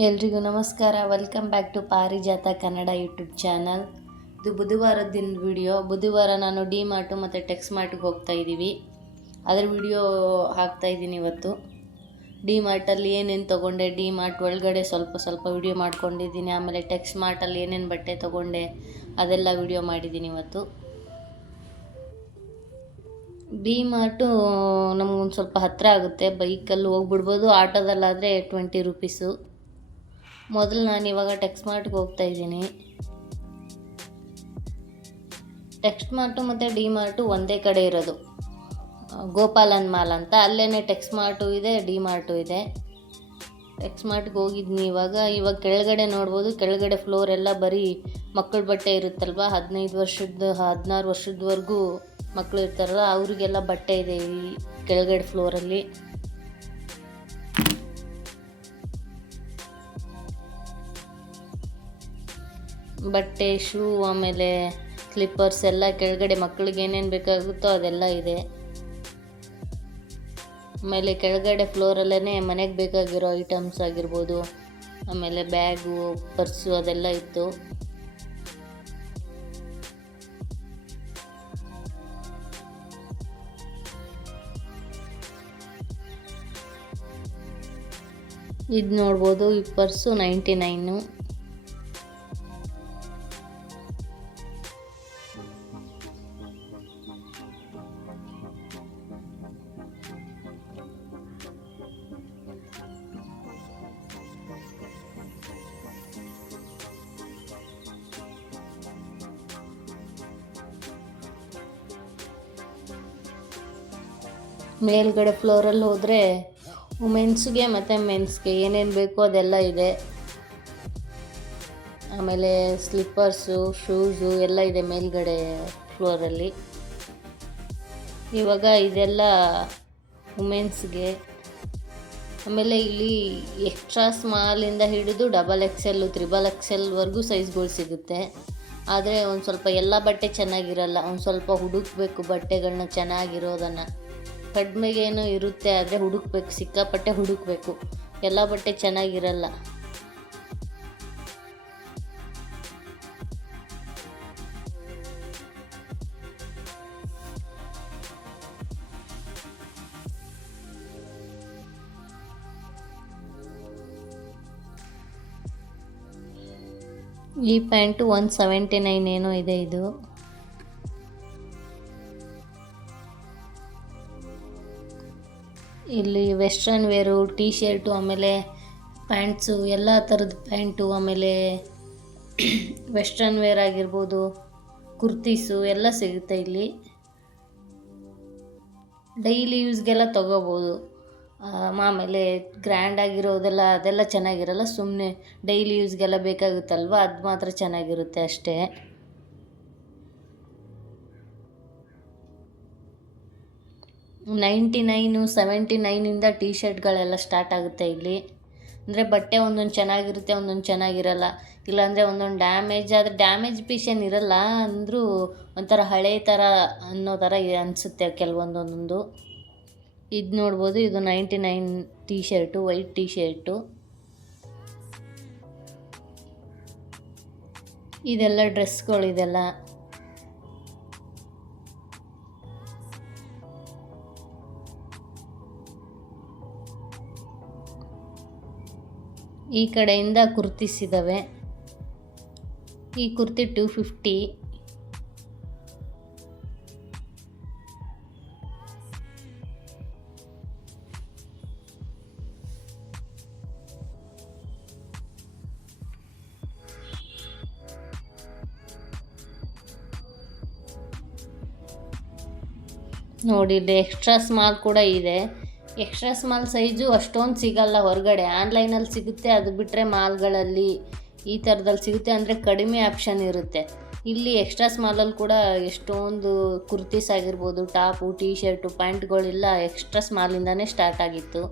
ಎಲ್ರಿಗೂ ನಮಸ್ಕಾರ. Welcome back to ಪಾರಿಜಾತ ಕನ್ನಡ ಯೂಟ್ಯೂಬ್ ಚಾನಲ್. ಇದು ಬುಧವಾರದ ದಿನದ ವಿಡಿಯೋ. ಬುಧವಾರ ನಾನು ಡಿ ಮಾರ್ಟು ಮತ್ತು ಟೆಕ್ಸ್ ಮಾರ್ಟಿಗೆ ಹೋಗ್ತಾ ಇದ್ದೀವಿ. ಅದರ ವಿಡಿಯೋ ಹಾಕ್ತಾಯಿದ್ದೀನಿ ಇವತ್ತು. ಡಿ ಮಾರ್ಟಲ್ಲಿ ಏನೇನು ತೊಗೊಂಡೆ, ಡಿ ಮಾರ್ಟ್ ಒಳಗಡೆ ಸ್ವಲ್ಪ ವಿಡಿಯೋ ಮಾಡ್ಕೊಂಡಿದ್ದೀನಿ. ಆಮೇಲೆ ಟೆಕ್ಸ್ ಮಾರ್ಟಲ್ಲಿ ಏನೇನು ಬಟ್ಟೆ ತೊಗೊಂಡೆ ಅದೆಲ್ಲ ವಿಡಿಯೋ ಮಾಡಿದ್ದೀನಿ ಇವತ್ತು. ಡಿ ಮಾರ್ಟು ನಮಗೊಂದು ಸ್ವಲ್ಪ ಹತ್ತಿರ ಆಗುತ್ತೆ, ಬೈಕಲ್ಲಿ ಹೋಗ್ಬಿಡ್ಬೋದು. ಆಟೋದಲ್ಲಾದರೆ 20 ರೂಪೀಸು. ಮೊದಲು ನಾನು ಇವಾಗ ಟೆಕ್ಸ್ ಮಾರ್ಟ್ಗೆ ಹೋಗ್ತಾ ಇದ್ದೀನಿ. ಟೆಕ್ಸ್ ಮಾರ್ಟು ಮತ್ತು ಡಿ ಮಾರ್ಟು ಒಂದೇ ಕಡೆ ಇರೋದು, ಗೋಪಾಲನ್ ಮಾಲ್ ಅಂತ. ಅಲ್ಲೇ ಟೆಕ್ಸ್ ಮಾರ್ಟು ಇದೆ, ಡಿ ಮಾರ್ಟು ಇದೆ. ಟೆಕ್ಸ್ ಮಾರ್ಟ್ಗೆ ಹೋಗಿದ್ನಿ. ಇವಾಗ ಕೆಳಗಡೆ ನೋಡ್ಬೋದು, ಕೆಳಗಡೆ ಫ್ಲೋರ್ ಎಲ್ಲ ಬರೀ ಮಕ್ಕಳ ಬಟ್ಟೆ ಇರುತ್ತಲ್ವ. 15 ವರ್ಷದ 16 ವರ್ಷದವರೆಗೂ ಮಕ್ಕಳು ಇರ್ತಾರಲ್ಲ, ಅವ್ರಿಗೆಲ್ಲ ಬಟ್ಟೆ ಇದೆ ಈ ಕೆಳಗಡೆ ಫ್ಲೋರಲ್ಲಿ. ಬಟ್ಟೆ, ಶೂ, ಆಮೇಲೆ ಸ್ಲಿಪ್ಪರ್ಸ್ ಎಲ್ಲ ಕೆಳಗಡೆ ಮಕ್ಕಳಿಗೆ ಏನೇನು ಬೇಕಾಗುತ್ತೋ ಅದೆಲ್ಲ ಇದೆ. ಆಮೇಲೆ ಕೆಳಗಡೆ ಫ್ಲೋರಲ್ಲೇ ಮನೆಗೆ ಬೇಕಾಗಿರೋ ಐಟಮ್ಸ್ ಆಗಿರ್ಬೋದು, ಆಮೇಲೆ ಬ್ಯಾಗು, ಪರ್ಸು ಅದೆಲ್ಲ ಇತ್ತು. ಇದು ನೋಡ್ಬೋದು, ಈ ಪರ್ಸು 99. ಮೇಲ್ಗಡೆ ಫ್ಲೋರಲ್ಲಿ ಹೋದರೆ ವುಮೆನ್ಸ್ಗೆ ಮತ್ತು ಮೆನ್ಸ್ಗೆ ಏನೇನು ಬೇಕೋ ಅದೆಲ್ಲ ಇದೆ. ಆಮೇಲೆ ಸ್ಲಿಪ್ಪರ್ಸು, ಶೂಸು ಎಲ್ಲ ಇದೆ ಮೇಲ್ಗಡೆ ಫ್ಲೋರಲ್ಲಿ. ಇವಾಗ ಇದೆಲ್ಲ ವುಮೆನ್ಸ್ಗೆ. ಆಮೇಲೆ ಇಲ್ಲಿ ಎಕ್ಸ್ಟ್ರಾ ಸ್ಮಾಲಿಂದ ಹಿಡಿದು XXL, XXLವರೆಗೂ ಸೈಜ್ಗಳು ಸಿಗುತ್ತೆ. ಆದರೆ ಒಂದು ಸ್ವಲ್ಪ ಎಲ್ಲ ಬಟ್ಟೆ ಚೆನ್ನಾಗಿರಲ್ಲ, ಒಂದು ಸ್ವಲ್ಪ ಹುಡುಕಬೇಕು ಬಟ್ಟೆಗಳನ್ನ ಚೆನ್ನಾಗಿರೋದನ್ನು. ಕಡಿಮೆಗೇನೋ ಇರುತ್ತೆ, ಆದರೆ ಹುಡುಕ್ಬೇಕು, ಸಿಕ್ಕಾಪಟ್ಟೆ ಹುಡುಕಬೇಕು. ಎಲ್ಲ ಬಟ್ಟೆ ಚೆನ್ನಾಗಿರಲ್ಲ. ಈ ಪ್ಯಾಂಟು 179 ಏನೋ ಇದೆ. ಇದು ಇಲ್ಲಿ ವೆಸ್ಟ್ರನ್ ವೇರು, ಟೀ ಶರ್ಟು, ಆಮೇಲೆ ಪ್ಯಾಂಟ್ಸು, ಎಲ್ಲ ಥರದ ಪ್ಯಾಂಟು, ಆಮೇಲೆ ವೆಸ್ಟ್ರನ್ ವೇರ್ ಆಗಿರ್ಬೋದು, ಕುರ್ತೀಸು ಎಲ್ಲ ಸಿಗುತ್ತೆ ಇಲ್ಲಿ. ಡೈಲಿ ಯೂಸ್ಗೆಲ್ಲ ತೊಗೋಬೋದು. ಆಮೇಲೆ ಗ್ರ್ಯಾಂಡ್ ಆಗಿರೋದೆಲ್ಲ ಅದೆಲ್ಲ ಚೆನ್ನಾಗಿರಲ್ಲ, ಸುಮ್ಮನೆ ಡೈಲಿ ಯೂಸ್ಗೆಲ್ಲ ಬೇಕಾಗುತ್ತಲ್ವ, ಅದು ಮಾತ್ರ ಚೆನ್ನಾಗಿರುತ್ತೆ ಅಷ್ಟೇ. 99, 79 ಟೀ ಶರ್ಟ್ಗಳೆಲ್ಲ ಸ್ಟಾರ್ಟ್ ಆಗುತ್ತೆ ಇಲ್ಲಿ. ಅಂದರೆ ಬಟ್ಟೆ ಒಂದೊಂದು ಚೆನ್ನಾಗಿರುತ್ತೆ, ಒಂದೊಂದು ಚೆನ್ನಾಗಿರಲ್ಲ. ಇಲ್ಲಾಂದರೆ ಒಂದೊಂದು ಡ್ಯಾಮೇಜ್ ಪೀಸ್ ಏನಿರಲ್ಲ, ಅಂದರೂ ಒಂಥರ ಹಳೆ ಥರ ಅನ್ನೋ ಥರ ಅನಿಸುತ್ತೆ ಕೆಲವೊಂದೊಂದು. ಇದು ನೋಡ್ಬೋದು, ಇದು 99 T shirt, white T shirt. ಇದೆಲ್ಲ ಡ್ರೆಸ್ಗಳಿದೆಲ್ಲ. ಈ ಕಡೆಯಿಂದ ಕುರ್ತೀಸ್ ಇದ್ದಾವೆ. ಈ ಕುರ್ತಿ 250. ನೋಡಿ, ಇಲ್ಲಿ ಎಕ್ಸ್ಟ್ರಾ ಸ್ಮಾಲ್ ಕೂಡ ಇದೆ. ಎಕ್ಸ್ಟ್ರಾ ಸ್ಮಾಲ್ ಸೈಜು ಅಷ್ಟೊಂದು ಸಿಗಲ್ಲ ಹೊರಗಡೆ, ಆನ್ಲೈನಲ್ಲಿ ಸಿಗುತ್ತೆ. ಅದು ಬಿಟ್ಟರೆ ಮಾಲ್ಗಳಲ್ಲಿ ಈ ಥರದಲ್ಲಿ ಸಿಗುತ್ತೆ, ಅಂದರೆ ಕಡಿಮೆ ಆಪ್ಷನ್ ಇರುತ್ತೆ. ಇಲ್ಲಿ ಎಕ್ಸ್ಟ್ರಾ ಸ್ಮಾಲಲ್ಲಿ ಕೂಡ ಎಷ್ಟೊಂದು ಕುರ್ತೀಸ್ ಆಗಿರ್ಬೋದು, ಟಾಪು, ಟೀ ಶರ್ಟು, ಪ್ಯಾಂಟ್ಗಳೆಲ್ಲ ಎಕ್ಸ್ಟ್ರಾ ಸ್ಮಾಲಿಂದನೇ ಸ್ಟಾರ್ಟ್ ಆಗಿತ್ತು.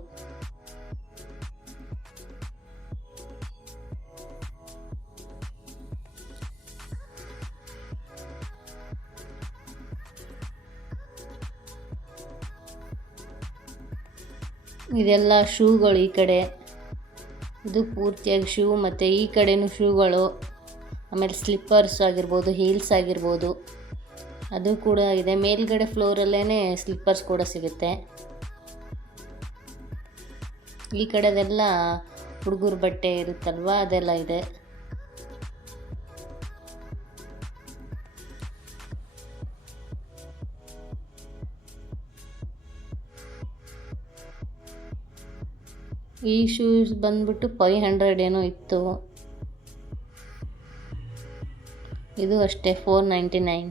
ಇದೆಲ್ಲ ಶೂಗಳು ಈ ಕಡೆ. ಇದು ಪೂರ್ತಿಯಾಗಿ ಶೂ, ಮತ್ತು ಈ ಕಡೆನೂ ಶೂಗಳು, ಆಮೇಲೆ ಸ್ಲಿಪ್ಪರ್ಸ್ ಆಗಿರ್ಬೋದು, ಹೀಲ್ಸ್ ಆಗಿರ್ಬೋದು ಅದು ಕೂಡ ಇದೆ. ಮೇಲ್ಗಡೆ ಫ್ಲೋರಲ್ಲೇ ಸ್ಲಿಪ್ಪರ್ಸ್ ಕೂಡ ಸಿಗುತ್ತೆ. ಈ ಕಡೆದೆಲ್ಲ ಹುಡುಗರ ಬಟ್ಟೆ ಇರುತ್ತಲ್ವ ಅದೆಲ್ಲ ಇದೆ. ಈ ಶೂಸ್ ಬಂದ್ಬಿಟ್ಟು 500 ಏನೋ ಇತ್ತು. ಇದು ಅಷ್ಟೇ 499.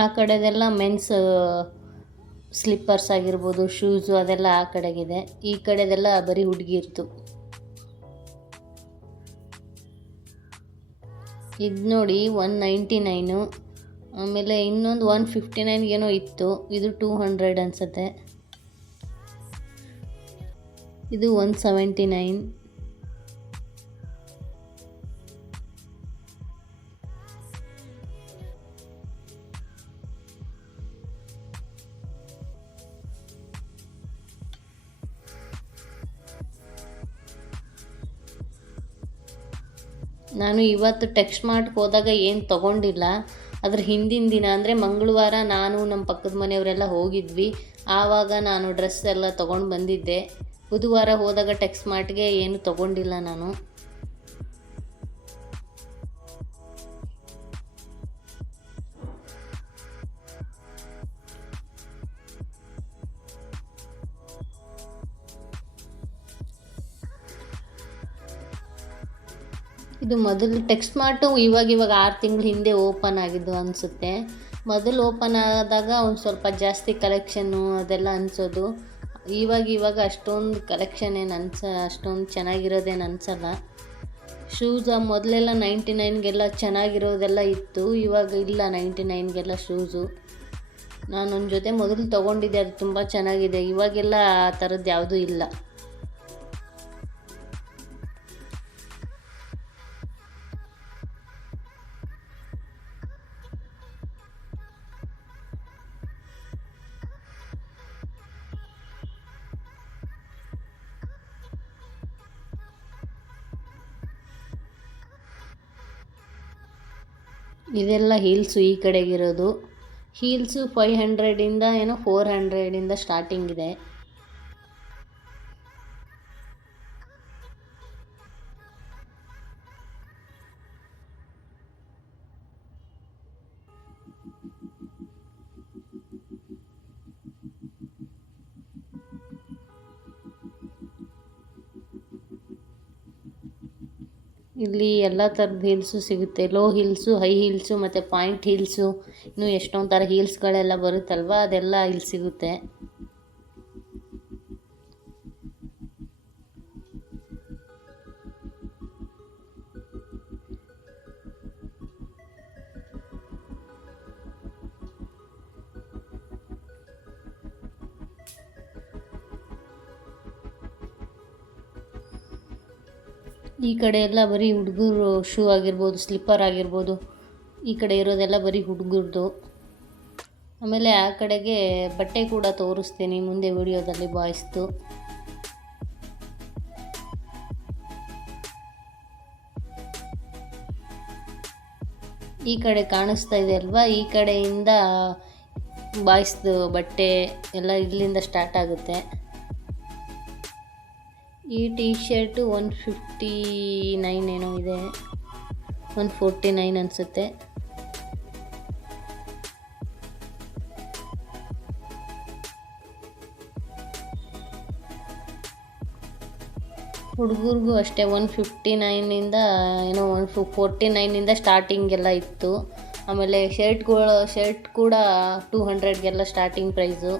ಆ ಕಡೆದೆಲ್ಲ ಮೆನ್ಸ್ ಸ್ಲಿಪ್ಪರ್ಸ್ ಆಗಿರ್ಬೋದು, ಶೂಸು ಅದೆಲ್ಲ ಆ ಕಡೆಗಿದೆ. ಈ ಕಡೆದೆಲ್ಲ ಬರೀ ಹುಡುಗಿರ್ತು. ಇದು ನೋಡಿ 199. ಆಮೇಲೆ ಇನ್ನೊಂದು 159 ಏನೋ ಇತ್ತು, ಇದು 200 ಅನಿಸುತ್ತೆ. ಇದು 179. ನಾನು ಇವತ್ತು ಟೆಕ್ಸ್ಟ್ ಮಾರ್ಟ್ಗೆ ಹೋದಾಗ ಏನು ತೊಗೊಂಡಿಲ್ಲ. ಅದ್ರ ಹಿಂದಿನ ದಿನ ಅಂದರೆ ಮಂಗಳವಾರ ನಾನು ನಮ್ಮ ಪಕ್ಕದ ಮನೆಯವರೆಲ್ಲ ಹೋಗಿದ್ವಿ. ಆವಾಗ ನಾನು ಡ್ರೆಸ್ ಎಲ್ಲ ತೊಗೊಂಡು ಬಂದಿದ್ದೆ. ಬುಧವಾರ ಹೋದಾಗ ಟೆಕ್ಸ್ಟ್ ಮಾರ್ಟ್ಗೆ ಏನು ತೊಗೊಂಡಿಲ್ಲ ನಾನು. ಇದು ಮೊದಲು ಟೆಕ್ಸ್ಟ್ ಮಾರ್ಟು ಇವಾಗ 6 ತಿಂಗಳ ಹಿಂದೆ ಓಪನ್ ಆಗಿದ್ದು ಅನಿಸುತ್ತೆ. ಮೊದಲು ಓಪನ್ ಆದಾಗ ಒಂದು ಸ್ವಲ್ಪ ಜಾಸ್ತಿ ಕಲೆಕ್ಷನ್ನು ಅದೆಲ್ಲ ಅನಿಸೋದು. ಇವಾಗ ಅಷ್ಟೊಂದು ಕಲೆಕ್ಷನ್ ಏನು ಅಷ್ಟೊಂದು ಚೆನ್ನಾಗಿರೋದೇನು ಅನಿಸಲ್ಲ. ಶೂಸ ಮೊದಲೆಲ್ಲ 99ಗೆಲ್ಲ ಚೆನ್ನಾಗಿರೋದೆಲ್ಲ ಇತ್ತು, ಇವಾಗ ಇಲ್ಲ 99ಗೆಲ್ಲ ಶೂಸು. ನಾನೊಂದು ಜೊತೆ ಮೊದಲು ತೊಗೊಂಡಿದ್ದೆ, ಅದು ತುಂಬ ಚೆನ್ನಾಗಿದೆ. ಇವಾಗೆಲ್ಲ ಆ ಥರದ್ದು ಯಾವುದೂ ಇಲ್ಲ. ಇದೆಲ್ಲ ಹೀಲ್ಸು ಈ ಕಡೆಗಿರೋದು. ಹೀಲ್ಸು 500ಇಂದ ಏನೋ 400ಇಂದ ಸ್ಟಾರ್ಟಿಂಗ್ ಇದೆ. ಇಲ್ಲಿ ಎಲ್ಲ ಥರದ ಹೀಲ್ಸು ಸಿಗುತ್ತೆ. ಲೋ ಹೀಲ್ಸು, ಹೈ ಹೀಲ್ಸು ಮತ್ತು ಪಾಯಿಂಟ್ ಹೀಲ್ಸು, ಇನ್ನೂ ಎಷ್ಟೊಂದು ಥರ ಹೀಲ್ಸ್ಗಳೆಲ್ಲ ಬರುತ್ತಲ್ವ, ಅದೆಲ್ಲ ಇಲ್ಲಿ ಸಿಗುತ್ತೆ. ಈ ಕಡೆ ಎಲ್ಲ ಬರೀ ಹುಡುಗರು ಶೂ ಆಗಿರ್ಬೋದು, ಸ್ಲಿಪ್ಪರ್ ಆಗಿರ್ಬೋದು, ಈ ಕಡೆ ಇರೋದೆಲ್ಲ ಬರೀ ಹುಡುಗರದು. ಆಮೇಲೆ ಆ ಕಡೆಗೆ ಬಟ್ಟೆ ಕೂಡ ತೋರಿಸ್ತೀನಿ ಮುಂದೆ ವಿಡಿಯೋದಲ್ಲಿ, ಬಾಯ್ಸ್ದು. ಈ ಕಡೆ ಕಾಣಿಸ್ತಾ ಇದೆ ಅಲ್ವಾ, ಈ ಕಡೆಯಿಂದ ಬಾಯ್ಸ್ದು ಬಟ್ಟೆ ಎಲ್ಲ ಇಲ್ಲಿಂದ ಸ್ಟಾರ್ಟ್ ಆಗುತ್ತೆ. ಈ ಟೀ ಶರ್ಟು 159 ಏನೋ ಇದೆ, 149 ಅನಿಸುತ್ತೆ. ಹುಡುಗರಿಗೂ ಅಷ್ಟೇ 159ಇಂದ ಏನೋ 149ಇಂದ ಸ್ಟಾರ್ಟಿಂಗ್ ಎಲ್ಲ ಇತ್ತು. ಆಮೇಲೆ ಶರ್ಟ್ ಕೂಡ 200ಗೆಲ್ಲ ಸ್ಟಾರ್ಟಿಂಗ್ ಪ್ರೈಸು.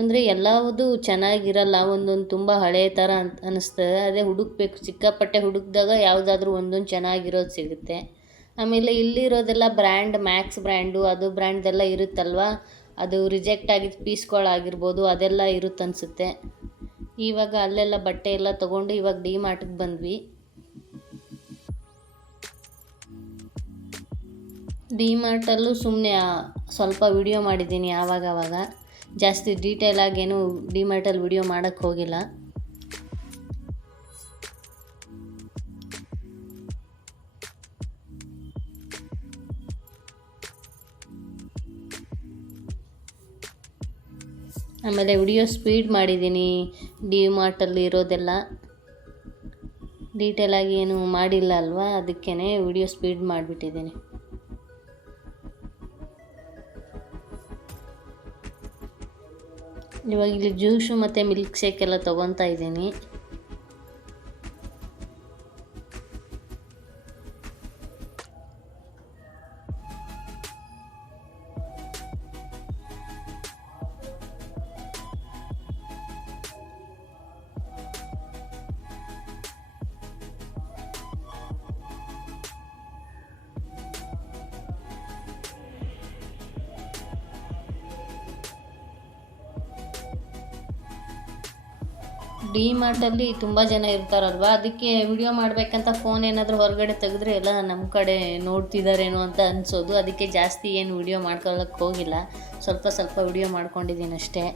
ಅಂದರೆ ಎಲ್ಲವುದು ಚೆನ್ನಾಗಿರಲ್ಲ, ಒಂದೊಂದು ತುಂಬ ಹಳೆಯ ಥರ ಅನ್ನಿಸ್ತದೆ. ಅದೇ ಹುಡುಕ್ಬೇಕು, ಸಿಕ್ಕಾಪಟ್ಟೆ ಹುಡುಕಿದಾಗ ಯಾವುದಾದ್ರೂ ಒಂದೊಂದು ಚೆನ್ನಾಗಿರೋದು ಸಿಗುತ್ತೆ. ಆಮೇಲೆ ಇಲ್ಲಿರೋದೆಲ್ಲ ಬ್ರ್ಯಾಂಡ್, ಮ್ಯಾಕ್ಸ್ ಬ್ರ್ಯಾಂಡು, ಅದು ಬ್ರ್ಯಾಂಡ್ದೆಲ್ಲ ಇರುತ್ತಲ್ವ, ಅದು ರಿಜೆಕ್ಟ್ ಆಗಿದ್ದು ಪೀಸ್ಗಳಾಗಿರ್ಬೋದು, ಅದೆಲ್ಲ ಇರುತ್ತೆ ಅನಿಸುತ್ತೆ. ಇವಾಗ ಅಲ್ಲೆಲ್ಲ ಬಟ್ಟೆ ಎಲ್ಲ ತೊಗೊಂಡು ಇವಾಗ ಡಿ ಮಾರ್ಟಿಗೆ ಬಂದ್ವಿ. ಡಿ ಮಾರ್ಟಲ್ಲೂ ಸುಮ್ಮನೆ ಸ್ವಲ್ಪ ವಿಡಿಯೋ ಮಾಡಿದ್ದೀನಿ ಆವಾಗವಾಗ, ಜಾಸ್ತಿ ಡೀಟೇಲಾಗೇನು ಡಿ ಮಾರ್ಟಲ್ಲಿ ವಿಡಿಯೋ ಮಾಡೋಕ್ಕೆ ಹೋಗಿಲ್ಲ. ಆಮೇಲೆ ವಿಡಿಯೋ ಸ್ಪೀಡ್ ಮಾಡಿದ್ದೀನಿ. ಡಿ ಮಾರ್ಟಲ್ಲಿ ಇರೋದೆಲ್ಲ ಡೀಟೇಲಾಗಿ ಏನು ಮಾಡಿಲ್ಲ ಅಲ್ವಾ, ಅದಕ್ಕೇ ವಿಡಿಯೋ ಸ್ಪೀಡ್ ಮಾಡಿಬಿಟ್ಟಿದ್ದೀನಿ. ಇವಾಗ ಇಲ್ಲಿ ಜ್ಯೂಸು ಮತ್ತು ಮಿಲ್ಕ್ ಶೇಕ್ ಎಲ್ಲ ತೊಗೊತಾ ಇದ್ದೀನಿ. ಡಿ ಮಾರ್ಟಲ್ಲಿ ತುಂಬ ಜನ ಇರ್ತಾರಲ್ವ, ಅದಕ್ಕೆ ವಿಡಿಯೋ ಮಾಡಬೇಕಂತ ಫೋನ್ ಏನಾದರೂ ಹೊರಗಡೆ ತೆಗೆದ್ರೆ ಎಲ್ಲ ನಮ್ಮ ಕಡೆ ನೋಡ್ತಿದ್ದಾರೇನೋ ಅಂತ ಅನಿಸೋದು. ಅದಕ್ಕೆ ಜಾಸ್ತಿ ಏನು ವಿಡಿಯೋ ಮಾಡ್ಕೊಳ್ಳೋಕ್ಕೆ ಹೋಗಿಲ್ಲ, ಸ್ವಲ್ಪ ವಿಡಿಯೋ ಮಾಡ್ಕೊಂಡಿದ್ದೀನಿ ಅಷ್ಟೇ.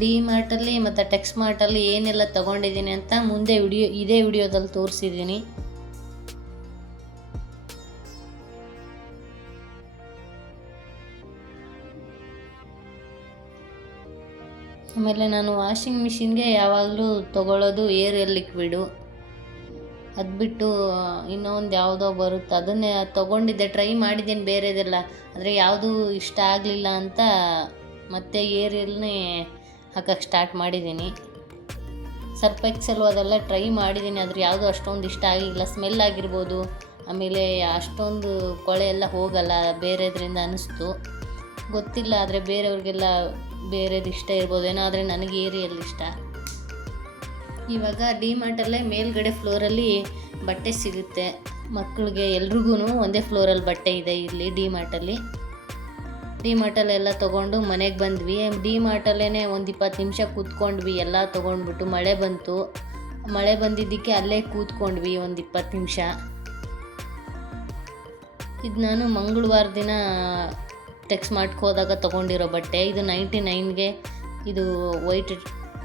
ಡಿ ಮಾರ್ಟಲ್ಲಿ ಮತ್ತು ಟೆಕ್ಸ್ ಮಾರ್ಟಲ್ಲಿ ಏನೆಲ್ಲ ತೊಗೊಂಡಿದ್ದೀನಿ ಅಂತ ಮುಂದೆ ಇದೇ ವಿಡಿಯೋದಲ್ಲಿ ತೋರಿಸಿದ್ದೀನಿ. ಆಮೇಲೆ ನಾನು ವಾಷಿಂಗ್ ಮಿಷಿನ್ಗೆ ಯಾವಾಗಲೂ ತೊಗೊಳ್ಳೋದು ಏರಿಯಲ್ ಲಿಕ್ವಿಡು. ಅದು ಬಿಟ್ಟು ಇನ್ನೊಂದು ಯಾವುದೋ ಬರುತ್ತೆ, ಅದನ್ನೇ ತೊಗೊಂಡಿದ್ದೆ, ಟ್ರೈ ಮಾಡಿದ್ದೀನಿ ಬೇರೆದೆಲ್ಲ, ಆದರೆ ಯಾವುದೂ ಇಷ್ಟ ಆಗಲಿಲ್ಲ ಅಂತ ಮತ್ತೆ ಏರಿಯಲ್ನೇ ಹಾಕಕ್ಕೆ ಸ್ಟಾರ್ಟ್ ಮಾಡಿದ್ದೀನಿ. ಸರ್ಫ್ ಎಕ್ಸೆಲ್ ಅದೆಲ್ಲ ಟ್ರೈ ಮಾಡಿದ್ದೀನಿ, ಆದರೆ ಯಾವುದೂ ಅಷ್ಟೊಂದು ಇಷ್ಟ ಆಗಿಲ್ಲ. ಸ್ಮೆಲ್ ಆಗಿರ್ಬೋದು, ಆಮೇಲೆ ಅಷ್ಟೊಂದು ಕೊಳೆ ಎಲ್ಲ ಹೋಗಲ್ಲ ಬೇರೆದ್ರಿಂದ ಅನ್ನಿಸ್ತು, ಗೊತ್ತಿಲ್ಲ. ಆದರೆ ಬೇರೆಯವ್ರಿಗೆಲ್ಲ ಬೇರೆದು ಇಷ್ಟ ಇರ್ಬೋದೇನೋ, ಆದರೆ ನನಗೆ ಏರಿಯಲ್ ಇಷ್ಟ. ಇವಾಗ ಡಿ ಮಾರ್ಟಲ್ಲೇ ಮೇಲ್ಗಡೆ ಫ್ಲೋರಲ್ಲಿ ಬಟ್ಟೆ ಸಿಗುತ್ತೆ ಮಕ್ಕಳಿಗೆ, ಎಲ್ರಿಗೂ ಒಂದೇ ಫ್ಲೋರಲ್ಲಿ ಬಟ್ಟೆ ಇದೆ ಇಲ್ಲಿ ಡಿ ಮಾರ್ಟಲ್ಲಿ. ಡಿ ಮಾರ್ಟಲ್ಲೆಲ್ಲ ತೊಗೊಂಡು ಮನೆಗೆ ಬಂದ್ವಿ. ಡಿ ಮಾರ್ಟಲ್ಲೇ ಒಂದು 20 ನಿಮಿಷ ಕೂತ್ಕೊಂಡ್ವಿ, ಎಲ್ಲ ತೊಗೊಂಡ್ಬಿಟ್ಟು. ಮಳೆ ಬಂತು, ಮಳೆ ಬಂದಿದ್ದಕ್ಕೆ ಅಲ್ಲೇ ಕೂತ್ಕೊಂಡ್ವಿ ಒಂದು 20 ನಿಮಿಷ. ಇದು ನಾನು ಮಂಗಳವಾರ ದಿನ ಟೆಕ್ಸ್ ಮಾರ್ಟ್ಗೆ ಹೋದಾಗ ತೊಗೊಂಡಿರೋ ಬಟ್ಟೆ. ಇದು 99ಗೆ ಇದು ವೈಟ್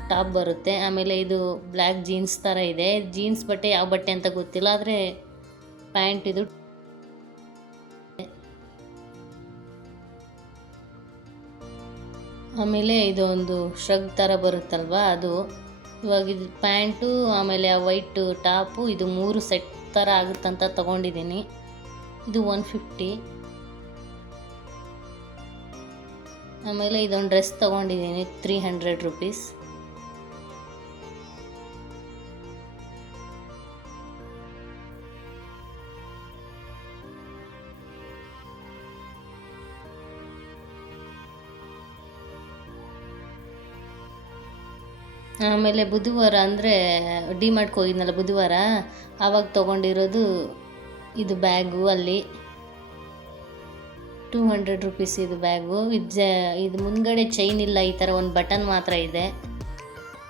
ಟಾಪ್ ಬರುತ್ತೆ. ಆಮೇಲೆ ಇದು ಬ್ಲ್ಯಾಕ್ ಜೀನ್ಸ್ ಥರ ಇದೆ. ಜೀನ್ಸ್ ಬಟ್ಟೆ ಯಾವ ಬಟ್ಟೆ ಅಂತ ಗೊತ್ತಿಲ್ಲ, ಆದರೆ ಪ್ಯಾಂಟ್ ಇದು. ಆಮೇಲೆ ಇದೊಂದು ಶ್ರಗ್ ಥರ ಬರುತ್ತಲ್ವ ಅದು. ಇವಾಗ ಇದು ಪ್ಯಾಂಟು ಆಮೇಲೆ ಆ ವೈಟ್ ಟಾಪು, ಇದು 3 ಸೆಟ್ ಥರ ಆಗುತ್ತಂತ ತೊಗೊಂಡಿದ್ದೀನಿ. ಇದು 150. ಆಮೇಲೆ ಇದೊಂದು ಡ್ರೆಸ್ ತೊಗೊಂಡಿದ್ದೀನಿ 300 ರೂಪೀಸ್. ಆಮೇಲೆ ಬುಧವಾರ ಅಂದರೆ ಡಿ ಮಾರ್ಟ್ಗೆ ಹೋಗಿದ್ನಲ್ಲ ಬುಧವಾರ, ಆವಾಗ ತೊಗೊಂಡಿರೋದು ಇದು ಬ್ಯಾಗು. ಅಲ್ಲಿ 200 ರೂಪೀಸ್ ಇದು ಬ್ಯಾಗು. ಇದು ಮುಂದ್ಗಡೆ ಚೈನ್ ಇಲ್ಲ, ಈ ಥರ ಒಂದು ಬಟನ್ ಮಾತ್ರ ಇದೆ,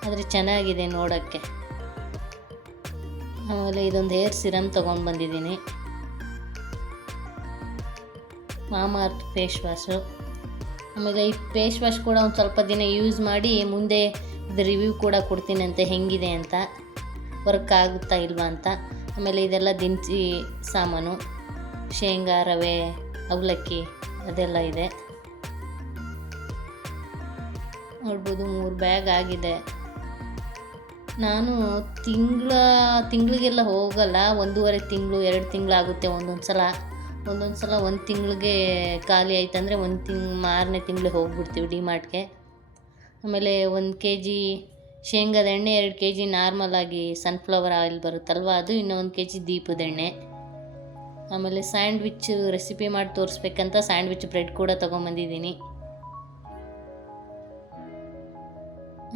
ಆದರೆ ಚೆನ್ನಾಗಿದೆ ನೋಡೋಕ್ಕೆ. ಆಮೇಲೆ ಇದೊಂದು ಹೇರ್ ಸಿರಮ್ ತೊಗೊಂಡು ಬಂದಿದ್ದೀನಿ, ಮಾಮಾ ಅರ್ತ್ ಫೇಸ್ ವಾಶು. ಆಮೇಲೆ ಈ ಫೇಸ್ ವಾಶ್ ಕೂಡ ಒಂದು ಸ್ವಲ್ಪ ದಿನ ಯೂಸ್ ಮಾಡಿ ಮುಂದೆ ಇದು ರಿವ್ಯೂ ಕೂಡ ಕೊಡ್ತೀನಿ ಅಂತೆ, ಹೆಂಗಿದೆ ಅಂತ, ವರ್ಕ್ ಆಗುತ್ತಾ ಇಲ್ವಾ ಅಂತ. ಆಮೇಲೆ ಇದೆಲ್ಲ ದಿನಸಿ ಸಾಮಾನು, ಶೇಂಗಾ, ರವೆ, ಅವಲಕ್ಕಿ ಅದೆಲ್ಲ ಇದೆ. ನೋಡ್ಬೋದು 3 ಬ್ಯಾಗ್ ಆಗಿದೆ. ನಾನು ತಿಂಗಳಿಗೆಲ್ಲ ಹೋಗಲ್ಲ. 1.5 ತಿಂಗಳು 2 ತಿಂಗಳಾಗುತ್ತೆ ಒಂದೊಂದು ಸಲ 1 ತಿಂಗಳಿಗೆ ಖಾಲಿ ಆಯ್ತಂದರೆ ಮಾರನೇ ತಿಂಗಳಿಗೆ ಹೋಗ್ಬಿಡ್ತೀವಿ ಡಿಮಾರ್ಟ್ಗೆ. ಆಮೇಲೆ 1 kg ಶೇಂಗಾದ ಎಣ್ಣೆ, 2 kg ನಾರ್ಮಲಾಗಿ ಸನ್ಫ್ಲವರ್ ಆಯಿಲ್ ಬರುತ್ತಲ್ವ ಅದು, ಇನ್ನೂ 1 kg ದೀಪದ ಎಣ್ಣೆ. ಆಮೇಲೆ ಸ್ಯಾಂಡ್ವಿಚ್ ರೆಸಿಪಿ ಮಾಡಿ ತೋರಿಸ್ಬೇಕಂತ ಸ್ಯಾಂಡ್ವಿಚ್ ಬ್ರೆಡ್ ಕೂಡ ತೊಗೊಂಬಂದಿದ್ದೀನಿ.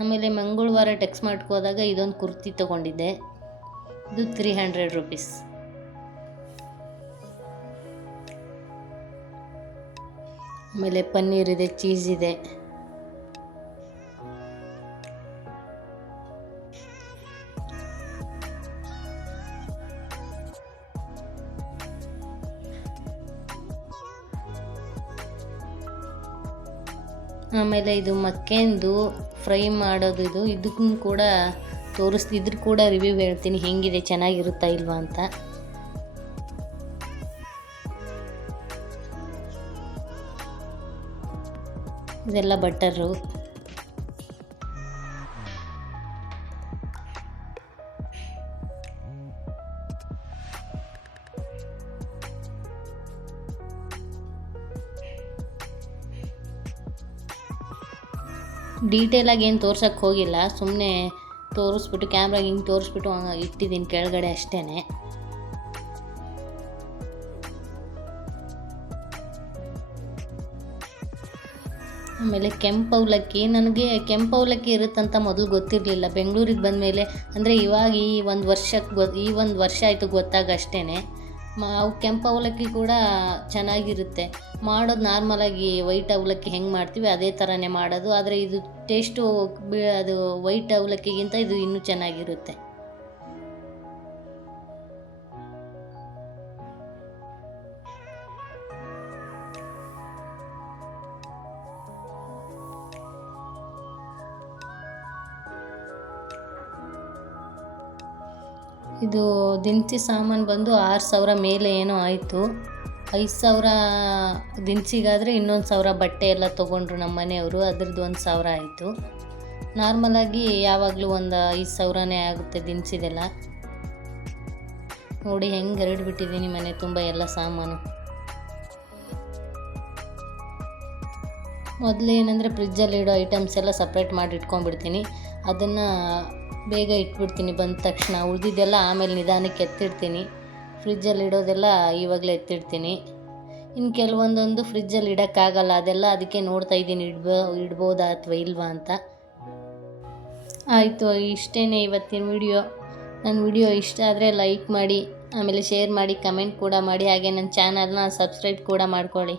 ಆಮೇಲೆ ಮಂಗಳವಾರ ಟೆಕ್ಸ್ಮಾರ್ಟ್ಗೆ ಹೋದಾಗ ಇದೊಂದು ಕುರ್ತಿ ತೊಗೊಂಡಿದ್ದೆ, ಇದು 300 ರೂಪೀಸ್. ಆಮೇಲೆ ಪನ್ನೀರ್ ಇದೆ, ಚೀಸ್ ಇದೆ. ಆಮೇಲೆ ಇದು ಮಕ್ಕೆಂದು ಫ್ರೈ ಮಾಡೋದು ಇದಕ್ಕೂ ಕೂಡ ಇದ್ರ ಕೂಡ ರಿವ್ಯೂ ಹೇಳ್ತೀನಿ, ಹೆಂಗಿದೆ, ಚೆನ್ನಾಗಿರುತ್ತಾ ಇಲ್ವಾ ಅಂತ. ಇದೆಲ್ಲ ಬಟರು. ಡೀಟೇಲಾಗಿ ಏನು ತೋರ್ಸೋಕ್ಕೆ ಹೋಗಿಲ್ಲ, ಸುಮ್ಮನೆ ತೋರಿಸ್ಬಿಟ್ಟು ಕ್ಯಾಮ್ರಾಗೆ ಹಿಂಗೆ ತೋರಿಸ್ಬಿಟ್ಟು ಇಟ್ಟಿದ್ದೀನಿ ಕೆಳಗಡೆ ಅಷ್ಟೇ. ಆಮೇಲೆ ಕೆಂಪು ಅವಲಕ್ಕಿ, ನನಗೆ ಕೆಂಪು ಅವಲಕ್ಕಿ ಇರುತ್ತಂತ ಮೊದಲು ಗೊತ್ತಿರಲಿಲ್ಲ. ಬೆಂಗಳೂರಿಗೆ ಬಂದಮೇಲೆ, ಅಂದರೆ ಇವಾಗ ಈ ಒಂದು ವರ್ಷ ಆಯಿತು ಗೊತ್ತಾಗಷ್ಟೇ. ಅವು ಕೆಂಪು ಅವಲಕ್ಕಿ ಕೂಡ ಚೆನ್ನಾಗಿರುತ್ತೆ. ಮಾಡೋದು ನಾರ್ಮಲಾಗಿ ವೈಟ್ ಅವಲಕ್ಕಿ ಹೆಂಗೆ ಮಾಡ್ತೀವಿ ಅದೇ ಥರನೇ ಮಾಡೋದು, ಆದರೆ ಇದು ಟೇಸ್ಟು ಅದು ವೈಟ್ ಅವಲಕ್ಕಿಗಿಂತ ಇದು ಇನ್ನೂ ಚೆನ್ನಾಗಿರುತ್ತೆ. ಇದು ದಿನಸಿ ಸಾಮಾನು ಬಂದು 6,000 ಮೇಲೆ ಏನೋ ಆಯಿತು. 5,000 ದಿನಸಿಗಾದರೆ ಇನ್ನೊಂದು 1,000 ಬಟ್ಟೆ ಎಲ್ಲ ತೊಗೊಂಡ್ರು ನಮ್ಮ ಮನೆಯವರು, ಅದ್ರದ್ದು 1,000 ಆಯಿತು. ನಾರ್ಮಲಾಗಿ ಯಾವಾಗಲೂ ಒಂದು 5,000ನೇ ಆಗುತ್ತೆ ದಿನಸಿದೆಲ್ಲ. ನೋಡಿ ಹೆಂಗೆ ಹರಡ್ಬಿಟ್ಟಿದ್ದೀನಿ ಮನೆ ತುಂಬ ಎಲ್ಲ ಸಾಮಾನು. ಮೊದಲು ಏನಂದರೆ ಫ್ರಿಜ್ಜಲ್ಲಿಡೋ ಐಟಮ್ಸ್ ಎಲ್ಲ ಸಪ್ರೇಟ್ ಮಾಡಿ ಇಟ್ಕೊಂಡ್ಬಿಡ್ತೀನಿ, ಅದನ್ನು ಬೇಗ ಇಟ್ಬಿಡ್ತೀನಿ ಬಂದ ತಕ್ಷಣ. ಉಳಿದಿದ್ದೆಲ್ಲ ಆಮೇಲೆ ನಿಧಾನಕ್ಕೆ ಎತ್ತಿಡ್ತೀನಿ. ಫ್ರಿಜ್ಜಲ್ಲಿಡೋದೆಲ್ಲ ಇವಾಗಲೇ ಎತ್ತಿಡ್ತೀನಿ. ಇನ್ನು ಕೆಲವೊಂದೊಂದು ಫ್ರಿಜ್ಜಲ್ಲಿ ಇಡೋಕ್ಕಾಗಲ್ಲ, ಅದೆಲ್ಲ ಅದಕ್ಕೆ ನೋಡ್ತಾ ಇದ್ದೀನಿ ಇಡ್ಬೋದಾ ಅಥವಾ ಇಲ್ವಾ ಅಂತ. ಆಯಿತು, ಇಷ್ಟೇ ಇವತ್ತಿನ ವಿಡಿಯೋ. ನನ್ನ ವಿಡಿಯೋ ಇಷ್ಟ ಆದರೆ ಲೈಕ್ ಮಾಡಿ, ಆಮೇಲೆ ಶೇರ್ ಮಾಡಿ, ಕಮೆಂಟ್ ಕೂಡ ಮಾಡಿ, ಹಾಗೆ ನನ್ನ ಚಾನಲ್ನ ಸಬ್ಸ್ಕ್ರೈಬ್ ಕೂಡ ಮಾಡ್ಕೊಳ್ಳಿ.